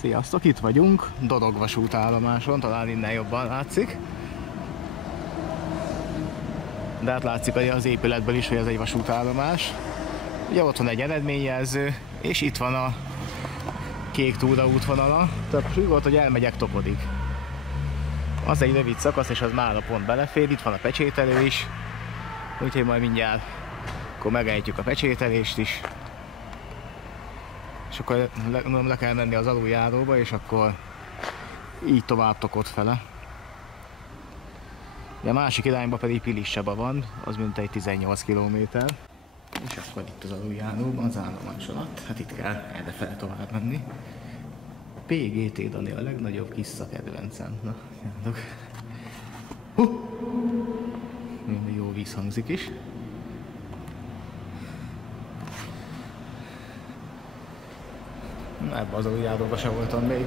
Sziasztok, itt vagyunk, Dodog vasútállomáson, talán innen jobban látszik. De hát látszik az épületből is, hogy ez egy vasútállomás. Ugye ott van egy eredményjelző, és itt van a kék túraútvonala. Tehát úgy volt, hogy elmegyek Topodig. Az egy rövid szakasz, és az már a pont belefér, itt van a pecsételő is. Úgyhogy majd mindjárt akkor megejtjük a pecsételést is. És akkor le kell menni az aluljáróba, és akkor így tovább Tokod fele. A másik irányba pedig Pilisseba van, az mintegy 18 km. És akkor itt az aluljáróban, az állomás alatt, hát itt kell errefele tovább menni. PGT Dani a legnagyobb kissa kedvencem. Na, járok. Jó víz hangzik is. Ebben az aluljáróban se voltam még.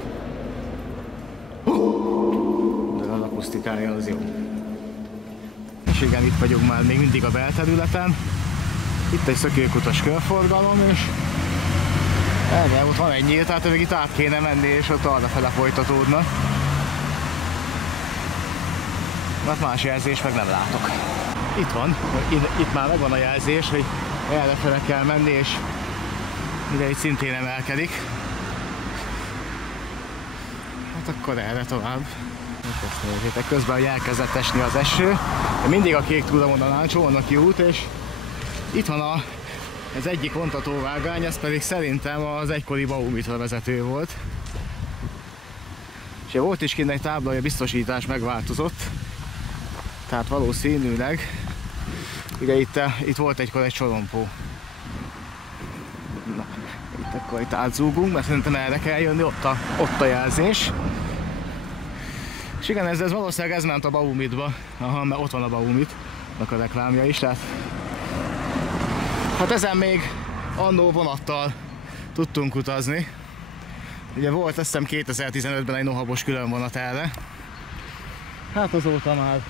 De az akusztikája az jó. És igen, itt vagyunk már még mindig a belterületen. Itt egy szökőkutas körforgalom, és erre ott van egy nyílt, tehát még itt át kéne menni, és ott arra fele folytatódna. Mert más jelzés meg nem látok. Itt van, itt már megvan a jelzés, hogy errefele kell menni, és ide itt szintén emelkedik. Hát akkor erre tovább. És ezt nézzétek, közben hogy elkezdett esni az eső. Mindig a kék túravonalán Csolnoki út, és itt van az egyik vontatóvágány, ez pedig szerintem az egykori Baumitra vezető volt. És volt is kint egy tábla, hogy a biztosítás megváltozott. Tehát valószínűleg, ugye itt volt egykor egy sorompó. Na, itt akkor itt átzúgunk, mert szerintem erre kell jönni, ott a jelzés. És igen, ez valószínűleg ez ment a Baumitba. Aha, mert ott van a Baumitnak a reklámja is, tehát hát ezen még annó vonattal tudtunk utazni. Ugye volt azt hiszem 2015-ben egy nohabos különvonat erre. Hát azóta már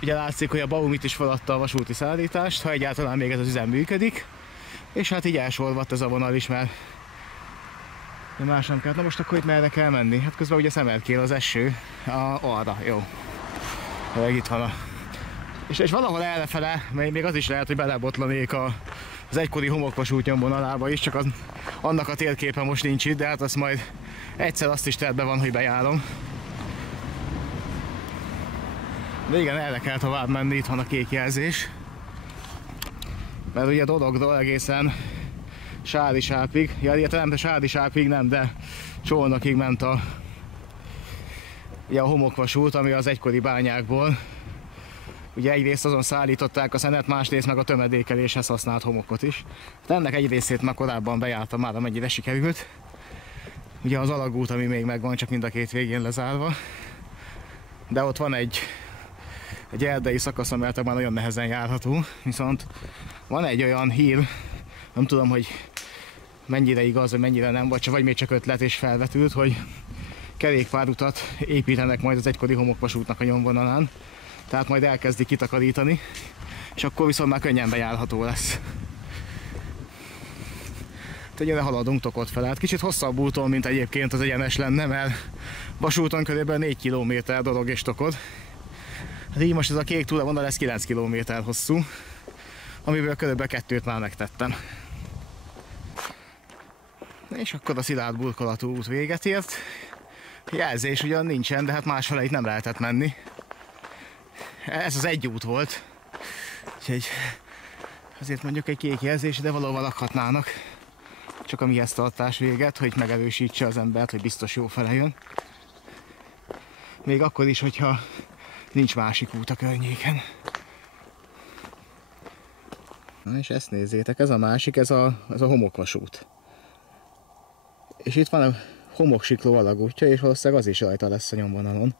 ugye látszik, hogy a Baumit is feladta a vasúti szállítást, ha egyáltalán még ez az üzem működik. És hát így elsorvadt ez a vonal is, mert más nem kell. Na most akkor itt merre kell menni? Hát közben ugye szemelkél az eső arra, jó. Itt van és valahol errefele, még az is lehet, hogy belebotlanék az egykori homokvasút nyomvonalába is, csak annak a térképe most nincs itt, de hát azt majd egyszer azt is tervben van, hogy bejárom. De igen, erre kell tovább menni, itt van a kék jelzés. Mert ugye Dodogról egészen Sáriságig, nem, Sáriságig nem, de Csolnokig ment a homokvasút, ami az egykori bányákból. Ugye egyrészt azon szállították a szenet, másrészt meg a tömedékeléshez használt homokot is. Hát ennek egy részét már korábban bejártam, már amennyire sikerült. Ugye az alagút, ami még megvan, csak mind a két végén lezárva. De ott van egy erdei szakasz, amelyet már nagyon nehezen járható. Viszont van egy olyan hír, nem tudom, hogy mennyire igaz, vagy mennyire nem, vagy még csak ötlet és felvetült, hogy kerékpárutat építenek majd az egykori homokvasútnak a nyomvonalán. Tehát majd elkezdik kitakarítani, és akkor viszont már könnyen bejárható lesz. Egyre haladunk Tokod felé. Hát kicsit hosszabb úton, mint egyébként az egyenes lenne, mert vasúton körülbelül 4 km Dodog és Tokod. Hát így most ez a kék túravonal lesz 9 km hosszú, amiből körülbelül 2-t már megtettem. És akkor a szilárd burkolatú út véget ért. Jelzés ugyan nincsen, de hát másfele itt nem lehetett menni. Ez az egy út volt. Úgyhogy azért mondjuk egy kék jelzés, de valahol lakhatnának. Csak a mihez tartás véget, hogy megerősítse az embert, hogy biztos jó fele jön. Még akkor is, hogyha nincs másik út a környéken. Na és ezt nézzétek, ez a másik, ez a homokvasút. És itt van a homoksikló alagútja, és valószínűleg az is rajta lesz a nyomvonalon.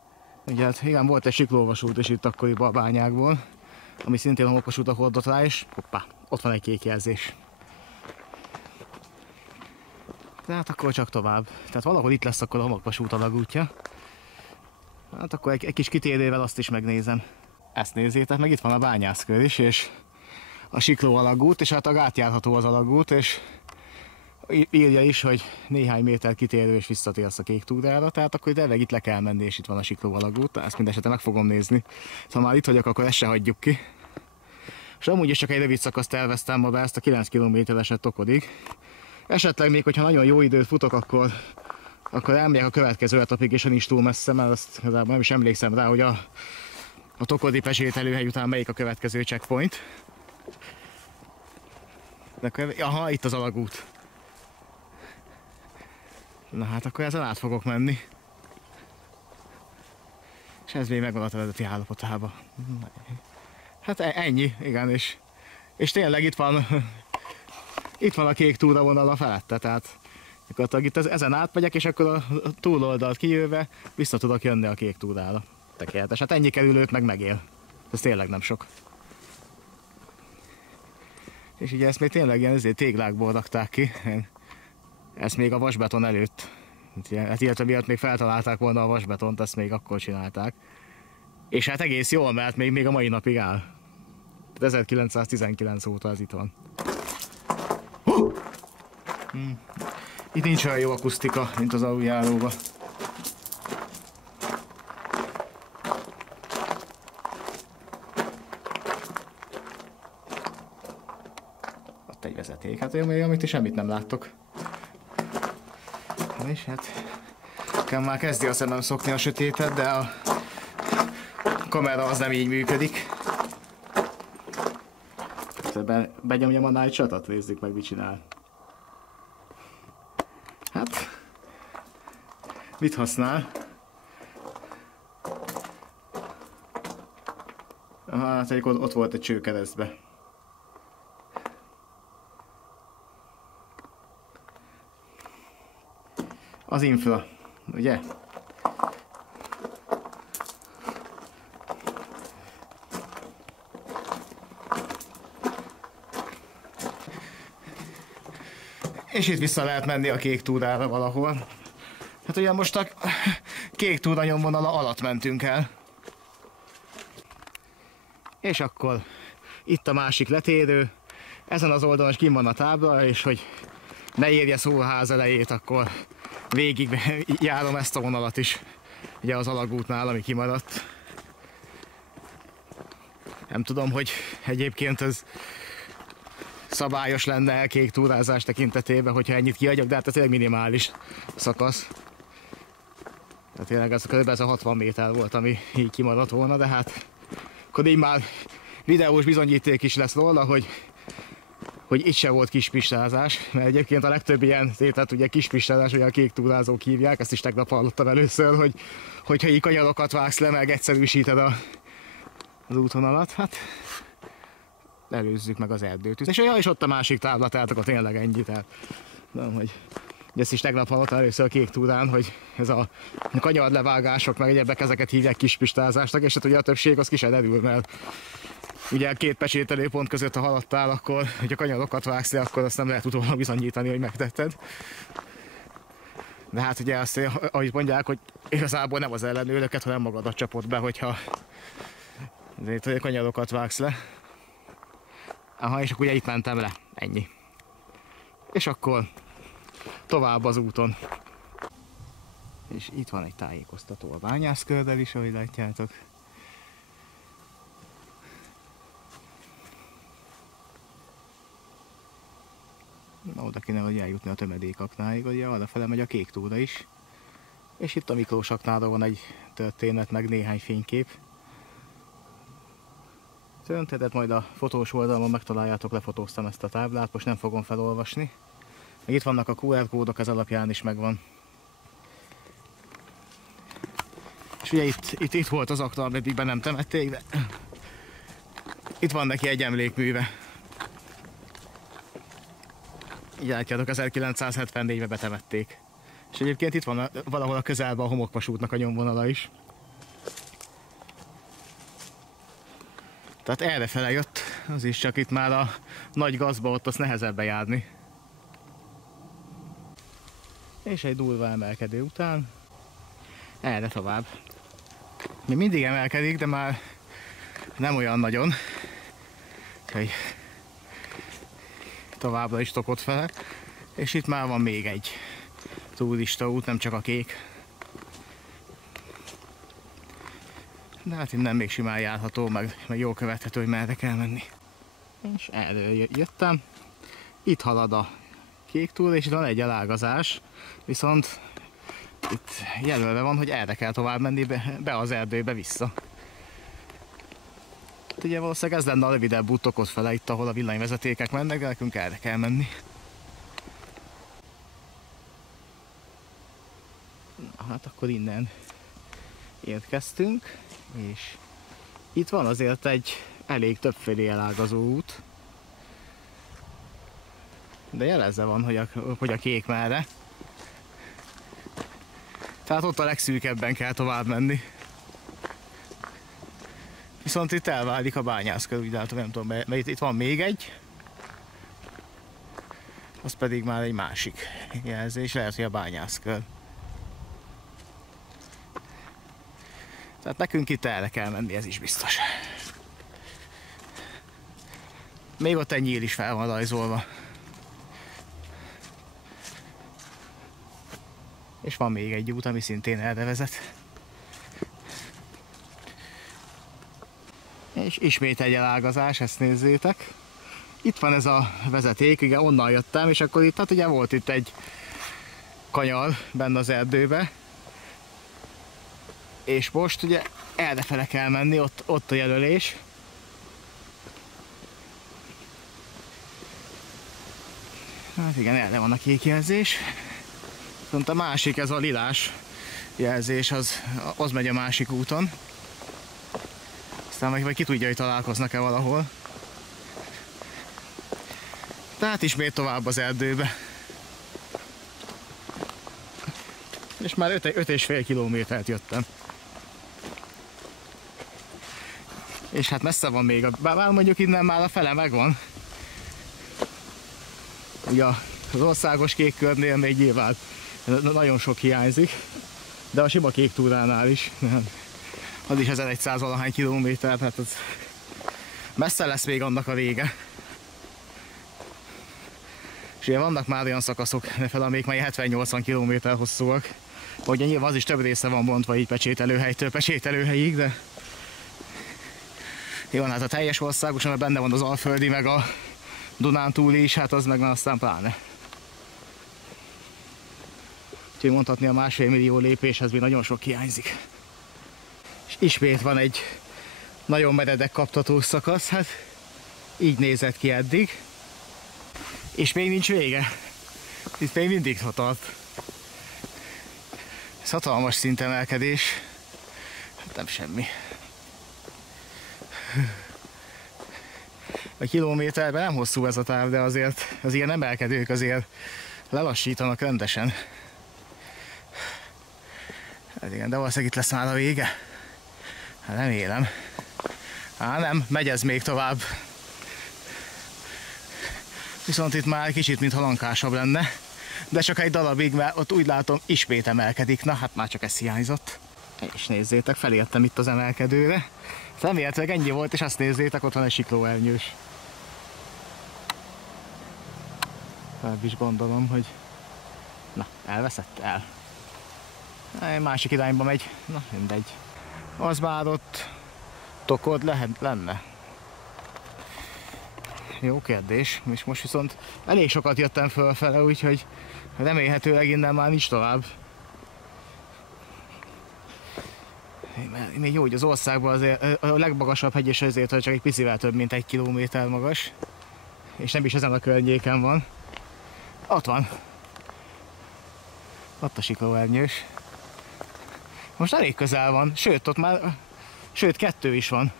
Ugye hát igen, volt egy siklóvasút is itt akkoriban a bányákból, ami szintén homokvasútra hordott rá, és hoppá, ott van egy kék jelzés. Tehát akkor csak tovább. Tehát valahol itt lesz akkor a homokvasút alagútja. Hát akkor egy kis kitérővel azt is megnézem. Ezt nézzétek, meg itt van a bányászkör is, és a sikló alagút, és hát átjárható az alagút, és írja is, hogy néhány méter kitérő és visszatérsz a kék túrára, tehát akkor tényleg itt le kell menni, és itt van a Sikló alagút, ezt mindesetre meg fogom nézni. Ha már itt vagyok, akkor ezt se hagyjuk ki. És amúgy is csak egy rövid szakaszt terveztem ma be, ezt a 9 km-eset Tokodig. Esetleg még, hogyha nagyon jó időt futok, akkor elmegyek a következő etapig, és nincs túl messze, mert azt igazából nem is emlékszem rá, hogy a Tokodi pesételőhely után melyik a következő checkpoint. De akkor, aha, itt az alagút. Na hát akkor ezen át fogok menni. És ez még megvan a eredeti állapotában. Hát ennyi, igen, és tényleg itt van a kék túravonal felette, tehát gyakorlatilag itt ezen átmegyek, és akkor a túloldalt kijöve vissza tudok jönni a kék túrára. Tökéletes, hát ennyi kerülőt meg megél. Ez tényleg nem sok. És ugye ezt még tényleg ilyen téglákból rakták ki. Ezt még a vasbeton előtt. Hát illetve miatt még feltalálták volna a vasbetont, ezt még akkor csinálták. És hát egész jól, mert még a mai napig áll. 1919 óta ez itt van. Itt nincs olyan jó akusztika, mint az aluljáróban. Ott egy vezeték, hát olyan még, amit is semmit nem láttok. És hát már kezdi a szemem szokni a sötétet, de a kamera az nem így működik. Benyomjam a Night Shot-ot, nézzük meg, mit csinál. Hát, mit használ? Hát ott volt egy cső keresztbe. Az infra, ugye? És itt vissza lehet menni a kék túrára valahol. Hát ugye most a kék túra nyomvonala alatt mentünk el. És akkor itt a másik letérő. Ezen az oldalon is kint van a tábla, és hogy ne érje szó a ház elejét, akkor végig járom ezt a vonalat is. Ugye az alagútnál, ami kimaradt. Nem tudom, hogy egyébként ez szabályos lenne a kék túrázás tekintetében, hogyha ennyit kiadjak, de hát ez tényleg minimális szakasz. Tehát tényleg ez körülbelül ez a 60 méter volt, ami így kimaradt volna, de hát akkor így már videós bizonyíték is lesz róla, hogy itt se volt kispistázás, mert egyébként a legtöbb ilyen tételt ugye kispistázás, ugye a kék túrázók hívják, ezt is tegnap hallottam először, hogyha így kanyarokat vágsz le, meg egyszerűsíted az útvonalat, hát előzzük meg az erdőt. És ott a másik tábla, tehát akkor tényleg ennyi. Tehát, nem, hogy ezt is tegnap hallottam először a kék túrán, hogy ez a kanyarlevágások, meg egyebek, ezeket hívják kispistázásnak, és hát ugye a többség az ki se derül, mert ugye két pecsételőpont között, ha haladtál, akkor, hogy a kanyarokat vágsz le, akkor azt nem lehet utólag bizonyítani, hogy megtetted. De hát ugye azt, ahogy mondják, hogy igazából nem az ellenőröket, hanem magadat csapod be, hogyha a kanyarokat vágsz le. Aha, és akkor ugye itt mentem le, ennyi. És akkor tovább az úton. És itt van egy tájékoztató a bányászkörrel is, ahogy látjátok. Na, oda kéne, hogy eljutni a tömedékaknáig, ugye arrafele megy a kék túra is. És itt a Miklósaknál van egy történet, meg néhány fénykép. Tehát majd a fotós oldalon megtaláljátok, lefotóztam ezt a táblát, most nem fogom felolvasni. Meg itt vannak a QR kódok, ez alapján is megvan. És ugye itt volt az akta, ameddig be nem temették, de itt van neki egy emlékműve. Így látjátok, 1974-ben betemették. És egyébként itt van valahol a közelben a homokvasútnak a nyomvonala is. Tehát errefele jött, az is, csak itt már a nagy gazba ott azt nehezebb bejárni. És egy durva emelkedő után erre tovább. Még mindig emelkedik, de már nem olyan nagyon. Úgyhogy továbbra is Tokod fele. És itt már van még egy turista út, nem csak a kék. De hát innen még simán járható, meg jól követhető, hogy merre kell menni. És erről jöttem. Itt halad a kék túra, és itt van egy elágazás, viszont itt jelölve van, hogy erre kell tovább menni, be az erdőbe vissza. Ugye valószínűleg ez lenne a rövidebb út Tokod fele, itt ahol a villanyvezetékek mennek, de nekünk erre kell menni. Na, hát akkor innen érkeztünk, és itt van azért egy elég többfelé elágazó út. De jelezve van, hogy a kék merre. Tehát ott a legszűkebben kell tovább menni. Viszont itt elválik a bányászkör, úgy látom, nem tudom, mert itt van még egy. Az pedig már egy másik jelzés, lehet, hogy a bányászkör. Tehát nekünk itt erre kell menni, ez is biztos. Még ott egy nyíl is fel van rajzolva. És van még egy út, ami szintén erre vezet. És ismét egy elágazás, ezt nézzétek. Itt van ez a vezeték, igen, onnan jöttem, és akkor itt, hát ugye volt itt egy kanyar benne az erdőbe. És most ugye errefele kell menni, ott a jelölés. Hát igen, erre van a kék jelzés. Viszont a másik, ez a lilás jelzés, az megy a másik úton. Aztán meg ki tudja, hogy találkoznak-e valahol. Tehát ismét tovább az erdőbe. És már 5,5 kilométert jöttem. És hát messze van még, bár mondjuk innen már a fele megvan. Ugye az országos kék körnél még nyilván nagyon sok hiányzik, de a sima kék túránál is. Az is 1100 valahány kilométer, tehát az messze lesz még annak a vége. És ugye vannak már olyan szakaszok, amik már 70-80 km hosszúak. Ugye nyilván az is több része van bontva így pecsételőhelytől pecsételőhelyig, de jó, hát a teljes országos, mert benne van az Alföldi, meg a Dunántúli is, hát az meg már aztán pláne. Úgyhogy mondhatni, a 1,5 millió lépéshez még nagyon sok hiányzik. És ismét van egy nagyon meredek kaptatós szakasz, hát így nézett ki eddig. És még nincs vége. Itt még mindig tart. Ez hatalmas szintemelkedés. Hát nem semmi. A kilométerben nem hosszú ez a táv, de azért az ilyen emelkedők azért lelassítanak rendesen. Hát igen, de valószínűleg itt lesz már a vége. Hát remélem. Á, nem, megy ez még tovább. Viszont itt már kicsit mintha lankásabb lenne. De csak egy darabig, mert ott úgy látom ismét emelkedik. Na hát már csak ez hiányzott. És nézzétek, felértem itt az emelkedőre. Remélhetőleg ennyi volt, és azt nézzétek, ott van egy siklóernyős. Tovább is gondolom, hogy... Na, elveszett? El. Másik irányba megy. Na, mindegy. Az már ott Tokod lenne. Jó kérdés. És most viszont elég sokat jöttem fölfele, úgyhogy remélhetőleg innen már nincs tovább. Még jó, hogy az országban azért a legmagasabb hegy is azért, hogy csak egy picivel több, mint 1 kilométer magas. És nem is ezen a környéken van. Ott van. Ott a siklóernyős. Most elég közel van, sőt ott már, sőt 2 is van.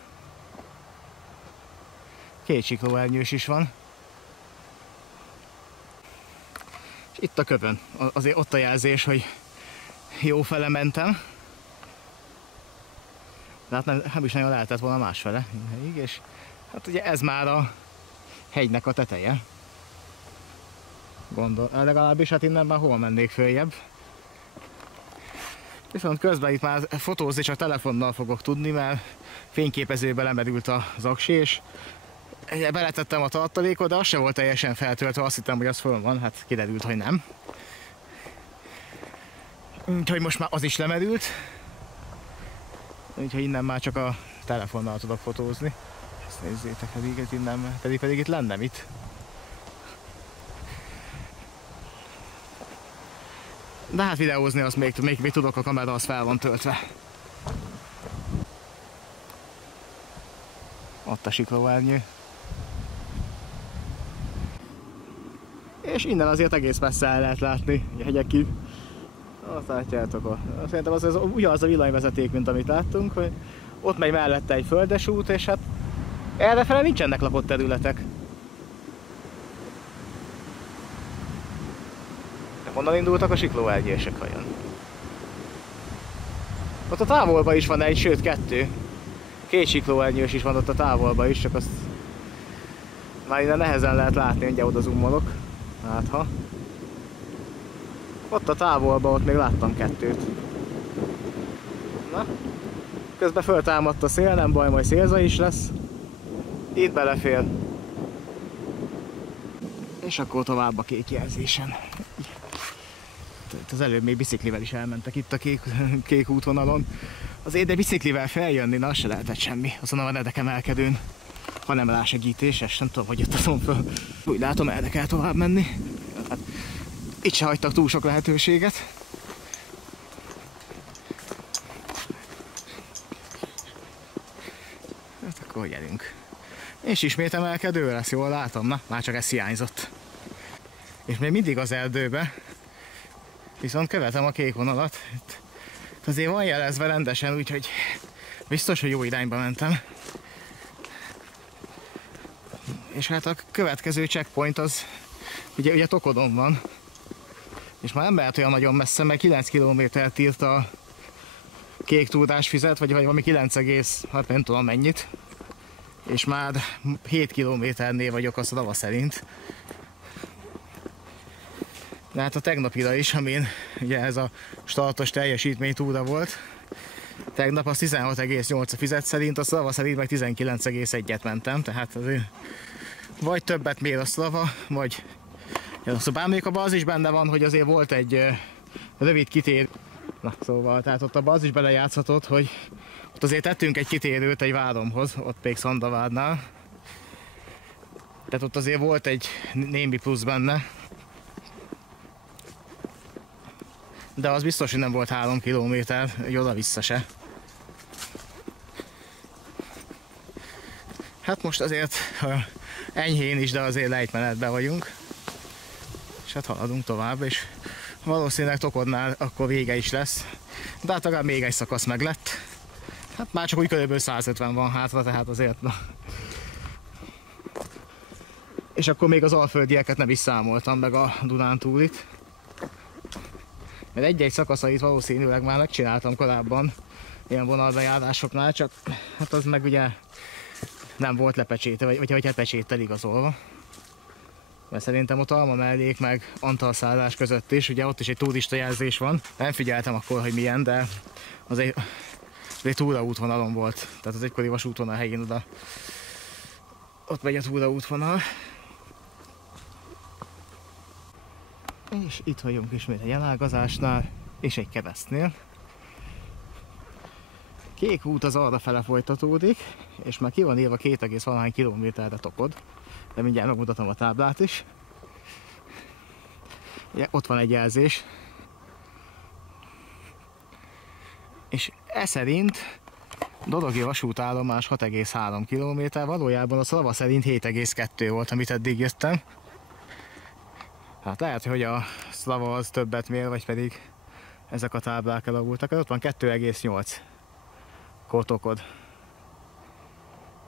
2 siklóernyős is van. És itt a kövön, azért ott a jelzés, hogy jó fele mentem. De hát nem is nagyon lehetett volna másfele. És hát ugye ez már a hegynek a teteje. Legalábbis hát innen már hol mennék följebb. Viszont közben itt már fotózni csak telefonnal fogok tudni, mert fényképezőbe lemerült az aksi, és Beletettem a tartalékot, de az se volt teljesen feltöltve, azt hittem, hogy az föl van, hát kiderült, hogy nem. Úgyhogy most már az is lemerült. Úgyhogy innen már csak a telefonnal tudok fotózni. Ezt nézzétek, pedig itt lenne mit. De hát videózni azt még tudok, a kamera az fel van töltve. Ott a siklóernyő. És innen azért egész messze el lehet látni a hegyekig. Azt látjátok, szerintem az ugyanaz a villanyvezeték, mint amit láttunk, hogy ott megy mellette egy földes út, és hát errefele nincsenek lakott területek. Honnan indultak a siklóernyősek vajon? Ott a távolban is van egy, sőt kettő. Két siklóernyős is van ott a távolban is, csak azt már innen nehezen lehet látni, ugye oda zoomolok. Hát ha. Ott a távolban, ott még láttam kettőt. Na. Közben föltámadt a szél, nem baj, majd szélza is lesz. Itt belefér. És akkor tovább a kék jelzésen. Az előbb még biciklivel is elmentek itt a kék útvonalon. Azért de biciklivel feljönni, na az se lehetett semmi. Azon a Nedek-emelkedőn. Ha nem rásegítéses, nem tudom, hogy jöttem föl. Úgy látom, erre kell tovább menni. Hát, itt se hagytak túl sok lehetőséget. Hát akkor gyerünk. És ismét emelkedő lesz, jól látom, na, már csak ez hiányzott. És még mindig az erdőbe. Viszont követem a kék vonalat. Itt azért van jelezve rendesen, úgyhogy biztos, hogy jó irányba mentem. És hát a következő checkpoint az ugye Tokodon van. És már nem lehet olyan nagyon messze, mert 9 kilométert írt a kék túrás fizet, vagy valami 9, hát nem tudom mennyit. És már 7 kilométernél vagyok a szava szerint. De hát a tegnapira is, amin ugye ez a startos teljesítmény túra volt. Tegnap az 16,8 a fizet szerint, a Strava szerint meg 19,1-et mentem, tehát azért vagy többet mér a Strava, vagy... Ja, szóval még abban az is benne van, hogy azért volt egy rövid kitér. Na szóval, tehát ott abban az is belejátszhatott, hogy ott azért tettünk egy kitérőt egy váromhoz, ott még Szandavárnál. Tehát ott azért volt egy némi plusz benne. De az biztos, hogy nem volt 3 kilométer, hogy oda-vissza se. Hát most azért enyhén is, de azért lejtmenetben vagyunk. És hát haladunk tovább, és valószínűleg Tokodnál akkor vége is lesz. De hát legalább még egy szakasz meg lett. Hát már csak úgy körülbelül 150 van hátra, tehát azért na. És akkor még az alföldieket nem is számoltam meg a Dunántúlit. Mert egy-egy szakaszait valószínűleg már megcsináltam korábban ilyen vonalbejárásoknál, csak hát az meg ugye nem volt lepecséte, vagy hát pecséttel igazolva. Mert szerintem ott Alma mellék meg Antalszállás között is, ugye ott is egy turista jelzés van. Nem figyeltem akkor, hogy milyen, de az egy túraútvonalon volt. Tehát az egykori vasútvonal helyén oda. Ott megy a túraútvonal. És itt vagyunk ismét egy elágazásnál, és egy keresztnél. Kék út az arra fele folytatódik, és már ki van írva 2,valahány kilométerre Tokod. De mindjárt megmutatom a táblát is. Ugye, ott van egy jelzés. És ez szerint Dorogi vasútállomás 6,3 km, valójában a Strava szerint 7,2 volt, amit eddig jöttem. Hát lehet, hogy a Strava az többet mér, vagy pedig ezek a táblák elavultak. Ott van 2,8 Tokod.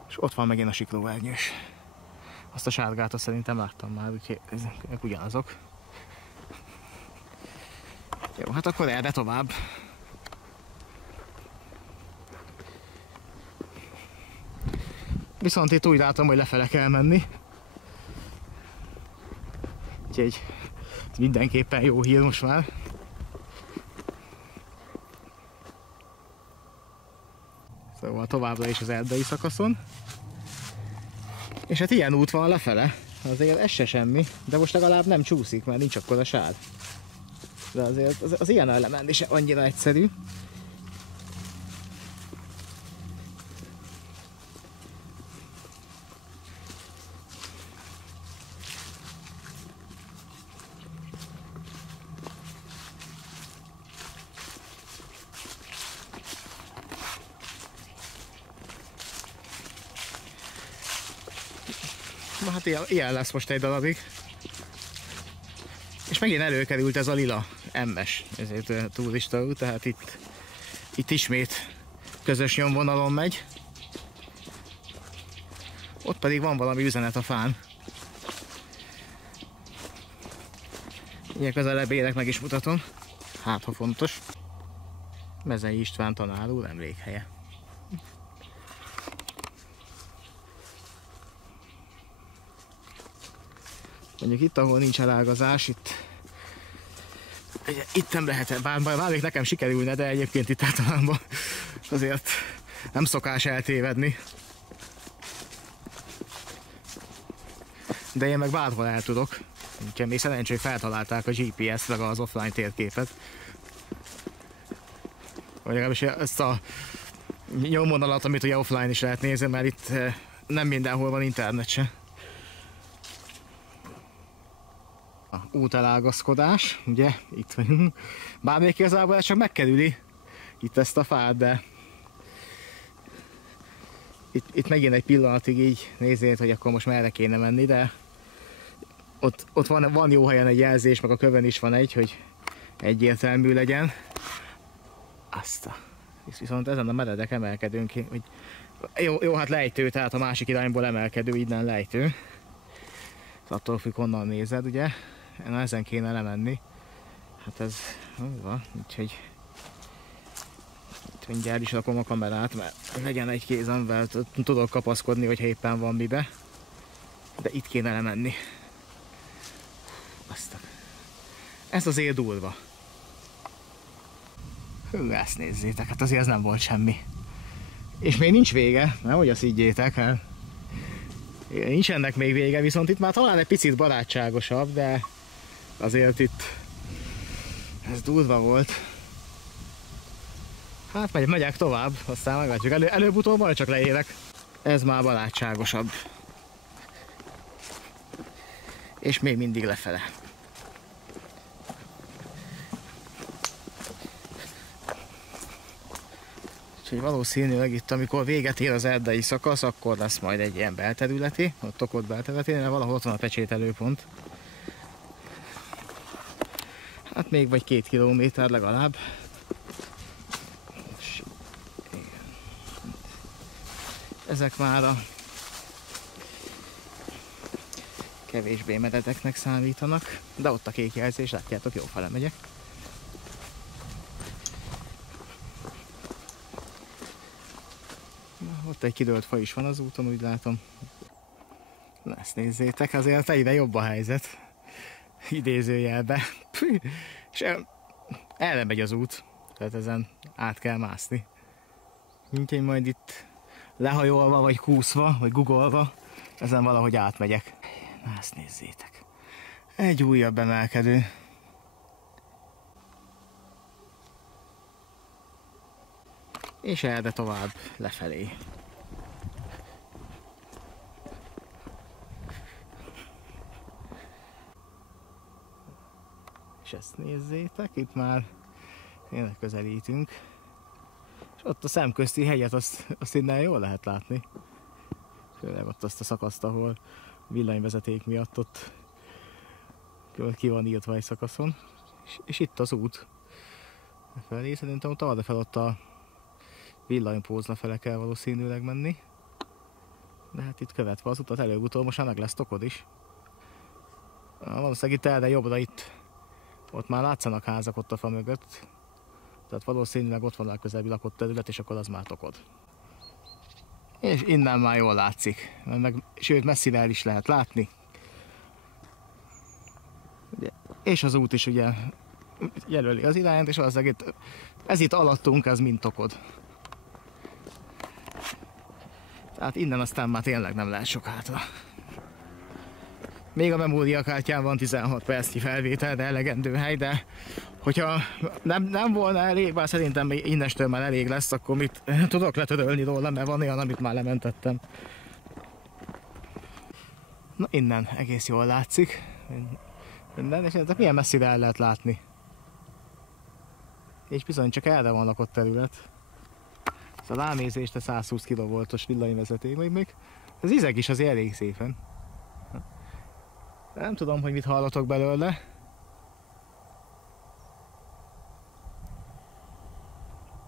És ott van megint a siklóernyős. Azt a sárgát azt szerintem láttam már, úgyhogy ezek ugyanazok. Jó, hát akkor erre tovább. Viszont itt úgy látom, hogy lefele kell menni. Úgyhogy mindenképpen jó hír most már. Szóval továbbra is az erdei szakaszon. És hát ilyen út van lefele, azért ez se semmi, de most legalább nem csúszik, mert nincs akkor a sár. De azért az ilyen lemenni se annyira egyszerű. Na hát ilyen lesz most egy darabig. És megint előkerült ez a lila MS, ezért turista út, tehát itt ismét közös nyomvonalon megy. Ott pedig van valami üzenet a fán. Ilyen közelebb érek, meg is mutatom. Hát, ha fontos. Mezei István tanár úr emlékhelye. Mondjuk itt, ahol nincs elágazás, itt nem lehet, bár még nekem sikerülne, de egyébként itt általában azért nem szokás eltévedni. De én meg bárhol el tudok. Úgyhogy még szerencsé, hogy feltalálták a GPS-t, meg az offline térképet. Vagy legalábbis ezt a nyomvonalat, amit ugye offline is lehet nézni, mert itt nem mindenhol van internet se. Útelágazkodás, ugye, itt vagyunk. Bár még igazából ez csak megkerüli itt ezt a fát, de itt megint egy pillanatig így nézzél, hogy akkor most merre kéne menni, de ott van jó helyen egy jelzés, meg a kövön is van egy, hogy egyértelmű legyen. Viszont ezen a meredek emelkedünk ki, hogy jó, hát lejtő, tehát a másik irányból emelkedő, innen lejtő. Attól függ, honnan nézed, ugye? Na, ezen kéne lemenni. Hát ez van, úgyhogy itt mindjárt is rakom a kamerát, mert legyen egy kéz, amivel tudok kapaszkodni, hogyha éppen van mibe. De itt kéne lemenni. Ez azért durva. Hű, ezt nézzétek, hát azért ez nem volt semmi. És még nincs vége, nehogy azt higgyétek, hát. Nincs ennek még vége, viszont itt már talán egy picit barátságosabb, de azért itt ez durva volt. Hát megyek tovább, aztán meglátjuk. Előbb-utóbb majd csak leérek. Ez már barátságosabb. És még mindig lefele. Úgyhogy valószínűleg itt, amikor véget ér az erdei szakasz, akkor lesz majd egy ilyen belterületi, ott Tokod belterületi, mert valahol ott van a pecsételőpont. Hát még vagy 2 kilométer legalább. Ezek már a kevésbé meredeknek számítanak, de ott a kék jelzés, látjátok, jó fele megyek. Ott egy kidőlt fa is van az úton, úgy látom. Na, ezt nézzétek, azért egyre jobb a helyzet. Idézőjelbe. És erre megy az út, tehát ezen át kell mászni. Úgyhogy majd itt lehajolva, vagy kúszva, vagy guggolva, ezen valahogy átmegyek. Na, ezt nézzétek. Egy újabb emelkedő. És erre tovább lefelé. És ezt nézzétek, itt már tényleg közelítünk. És ott a szemközti hegyet, azt innen jól lehet látni. Főleg ott azt a szakaszt, ahol villanyvezeték miatt ott ki van írtva egy szakaszon. És itt az út. Felé szerintem ott arra fel, ott a villanypózna fele kell valószínűleg menni. De hát itt követve az utat előbb-utóbb most már meg lesz Tokod is. Valószínűleg itt erre jobbra ott már látszanak házak ott a fa mögött. Tehát valószínűleg ott van a közelebbi lakott terület, és akkor az már Tokod. És innen már jól látszik. Sőt, messzire el is lehet látni. És az út is ugye jelöli az irányt, és valószínűleg ez itt alattunk, ez mind Tokod. Tehát innen aztán már tényleg nem lehet sok hátra. Még a memóriakártyán van 16 percnyi felvétel, de elegendő hely, de hogyha nem volna elég, bár szerintem még innestől már elég lesz, akkor mit tudok letörölni róla, mert van olyan, amit már lementettem. Na innen egész jól látszik. Minden, és ezek milyen messzire el lehet látni. És bizony csak erre van lakott terület. Ez a ránézésre 120 kV-os villanyvezeték, még az izeg is azért elég szépen. Nem tudom, hogy mit hallotok belőle.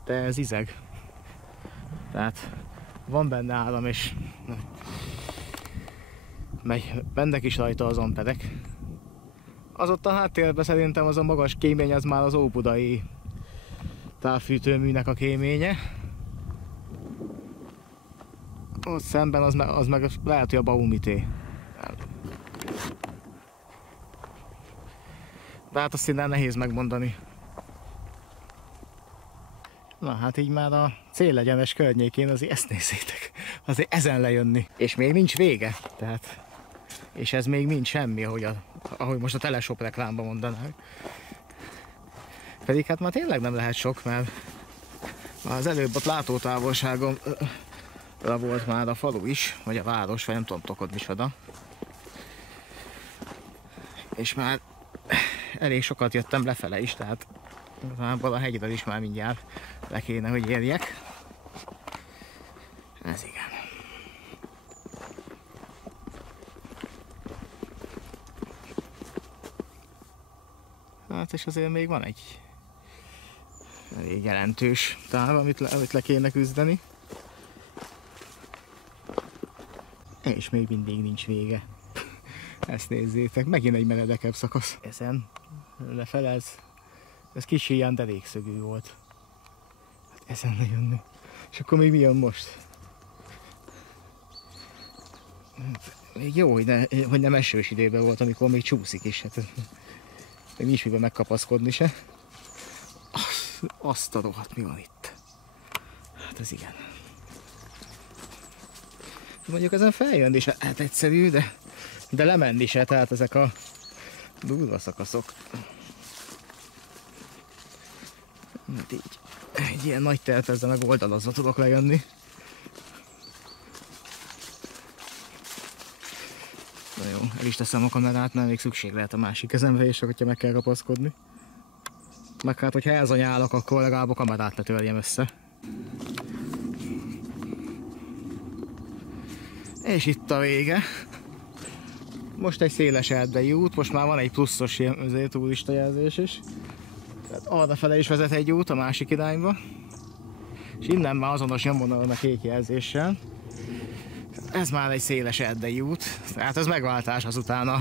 De ez izeg. Tehát van benne áram, és mennek is rajta az amperek. Az ott a háttérben szerintem az a magas kémény, az már az óbudai távfűtőműnek a kéménye. Ott szemben az meg lehet, hogy a Baumité. De hát azt innen nehéz megmondani. Na hát így már a célegyenes környékén azért ezt nézzétek. Azért ezen lejönni. És még nincs vége. Tehát, és ez még nincs semmi, ahogy most a Teleshop reklámban mondanák. Pedig hát már tényleg nem lehet sok, mert az előbb ott látótávolságomra volt már a falu is, vagy a város, vagy nem tudom tokod micsoda. És már elég sokat jöttem lefele is, tehát a hegyről is már mindjárt le kéne, hogy érjek. Ez igen. Hát és azért még van egy elég jelentős táv, amit le kéne küzdeni. És még mindig nincs vége. Ezt nézzétek, megint egy meredekebb szakasz. Ezen lefele ez kicsi ilyen derékszögű volt. Hát ezen lejönni. És akkor még mi jön most? Még jó, hogy nem esős időben volt, amikor még csúszik is. Hát még nincs miben megkapaszkodni se. Azt a rohadt, mi van itt? Hát ez igen. Mondjuk ezen feljön is hát egyszerű, de lemenni se, tehát ezek a durva szakaszok. Hát így, egy ilyen nagy telt ezzel meg oldalazva tudok lejönni. Na jó, el is teszem a kamerát, mert még szükség lehet a másik kezemre is, hogyha meg kell kapaszkodni. Meg hát, hogyha elzanyálok, akkor legalább a kamerát ne törjem össze. És itt a vége. Most egy széles erdei út, most már van egy pluszos ilyen turistajelzés is. Tehát arrafele is vezet egy út a másik irányba. És innen már azonos nyomvonalon a kék jelzéssel. Ez már egy széles erdei út. Tehát ez megváltás azután a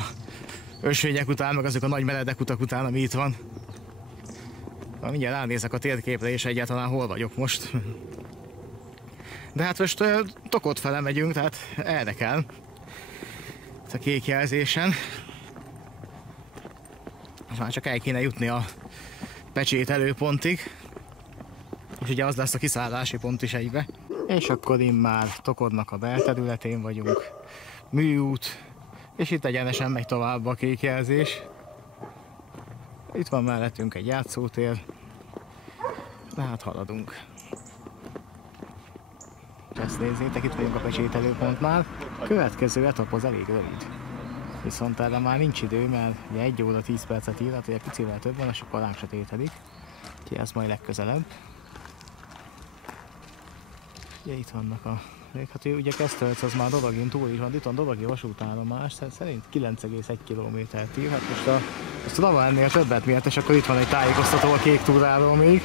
ösvények után, meg azok a nagy meredek utak után, ami itt van. Mindjárt ránézek a térképre és egyáltalán hol vagyok most. De hát most Tokod fele megyünk, tehát erre kell. A kék jelzésen. Már csak el kéne jutni a pecsételőpontig. És ugye az lesz a kiszállási pont is egybe. És akkor immár Tokodnak a belterületén vagyunk. Műút. És itt egyenesen megy tovább a kék jelzés. Itt van mellettünk egy játszótér. De hát haladunk. Ezt nézzétek, itt vagyunk a pecsételőpontnál. Következő etap az elég rövid. Viszont erre már nincs idő, mert ugye 1 óra 10 percet ír, hát egy picivel több van, és akkor ránk se tétedik. Úgyhogy ez majd legközelebb. Ugye itt vannak a... Hát ugye Kesztölc az már Dorogin túl is van, itt van Dorogi vasútállomás, szerint 9,1 kilométert ír. Hát most a Strava ennél többet miatt, és akkor itt van egy tájékoztató a kék túráról még.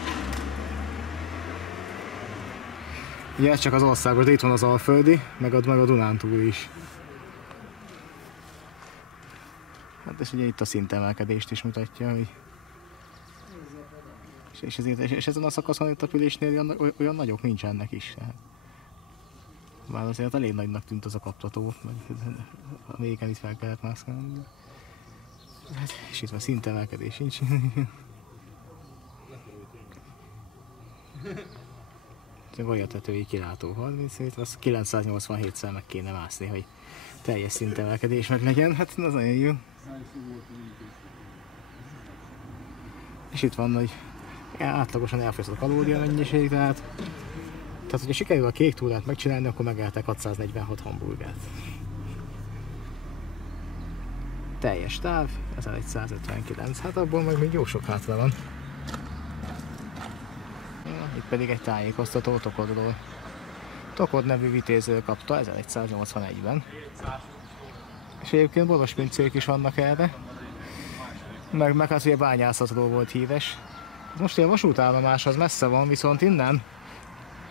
Ugye ez csak az országos, de itt van az alföldi, meg a Dunántúl is. Hát és ugye itt a szintemelkedést is mutatja, hogy... És ezen a szakaszon itt a Pülésnél olyan nagyok nincsenek is. Tehát. Bár azért elég nagynak tűnt az a kaptató, a végen itt fel kellett mászkálni. Hát, és itt van szintemelkedés nincs. golyatetői kilátó 30 méter, az 987-szer meg kéne mászni, hogy teljes szintemelkedés meg legyen, hát az nagyon jó. És itt van, hogy átlagosan elfogyasztott kalória mennyiség, tehát hogyha sikerül a kék túrát megcsinálni, akkor megállták 646 hamburgert. Teljes táv, 1159, hát abból meg még jó sok hátra van. Itt pedig egy tájékoztató Tokodról. Tokod nevű vitéző kapta 1181-ben. És egyébként borospincék is vannak erre. Meg az ugye bányászatról volt híres. Most a vasútállomás az messze van, viszont innen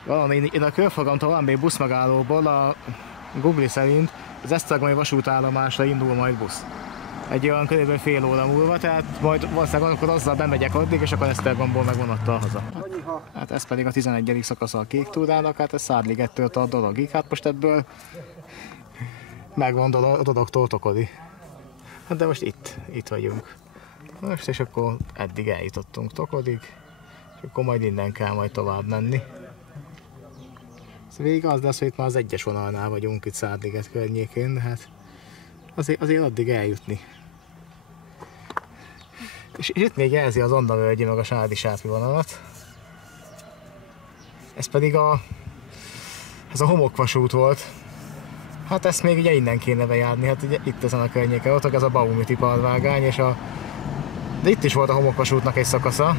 a körforgalomtól valamelyik buszmegállóból a Google szerint az esztergomi vasútállomásra indul majd busz. Egy olyan körülbelül fél óra múlva, tehát majd valószínűleg akkor azzal bemegyek addig, és akkor Esztergomból meg vonattal haza. Hát ez pedig a 11. szakasza a kék túrának, hát ez Szádligettől tart Dorogig, hát most ebből megvan Dorogtól Tokodi. Hát de most itt vagyunk. Most és akkor eddig eljutottunk Tokodig, és akkor majd innen kell majd tovább menni. Ez végig az lesz, hogy itt már az egyes vonalnál vagyunk itt Szádliget környékén, de hát azért addig eljutni. És itt még jelzi az Andavölgyi meg a Sádi-Sátri vonalat. Ez pedig ez a homokvasút volt. Hát ezt még ugye innen kéne bejárni, hát ugye itt ezen a környéken, ott ez a Baumüti parvágány, de itt is volt a homokvasútnak egy szakasza.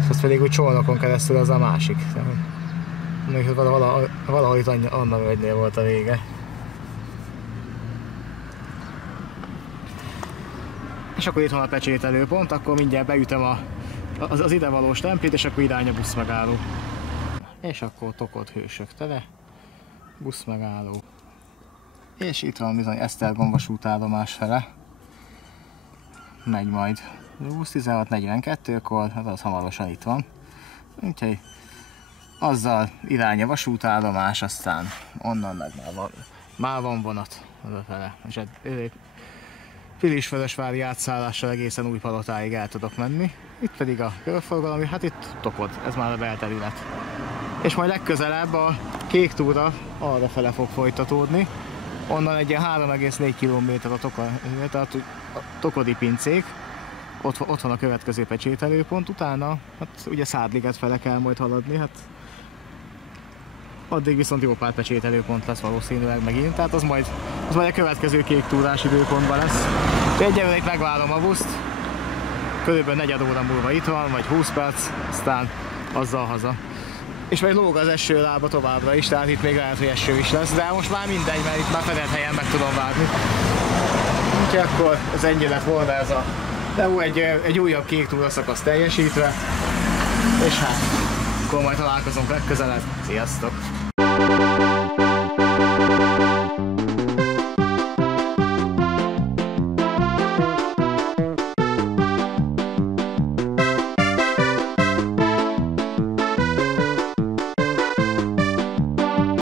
És ez pedig úgy Csolnokon keresztül az a másik. Valahol itt Andavölgynél volt a vége. És akkor itt van a pecsételőpont, akkor mindjárt beütöm az idevalós templit, és akkor irány a buszmegálló. És akkor Tokod hősök tere, buszmegálló. És itt van bizony Esztergom vasútállomás fele. Megy majd 20-16-42-kor, hát az hamarosan itt van. Úgyhogy azzal irány a vasútállomás, aztán onnan meg már van vonat fele. És Pilisvörösvári átszállással egészen Újpalotáig el tudok menni. Itt pedig a körforgalom, hát itt Tokod, ez már a belterület. És majd legközelebb a kék túra arra fele fog folytatódni. Onnan egy ilyen 3,4 km a Tokodi pincék. Ott van a következő pecsételőpont, utána hát ugye Szádliget fele kell majd haladni, hát addig viszont jó pár pecsételőpont lesz valószínűleg megint, tehát az majd a következő kék túrás időpontban lesz. Egyelőre itt megvárom a buszt, körülbelül 4 óra múlva itt van, vagy 20 perc, aztán azzal haza. És majd lóg az esőlába továbbra is, tehát itt még lehet, hogy eső is lesz, de most már mindegy, mert itt már fedett helyen meg tudom várni. Úgyhogy akkor ez ennyi lett volna ez a egy újabb kék túra szakasz teljesítve, és hát akkor majd találkozunk legközelebb. Sziasztok!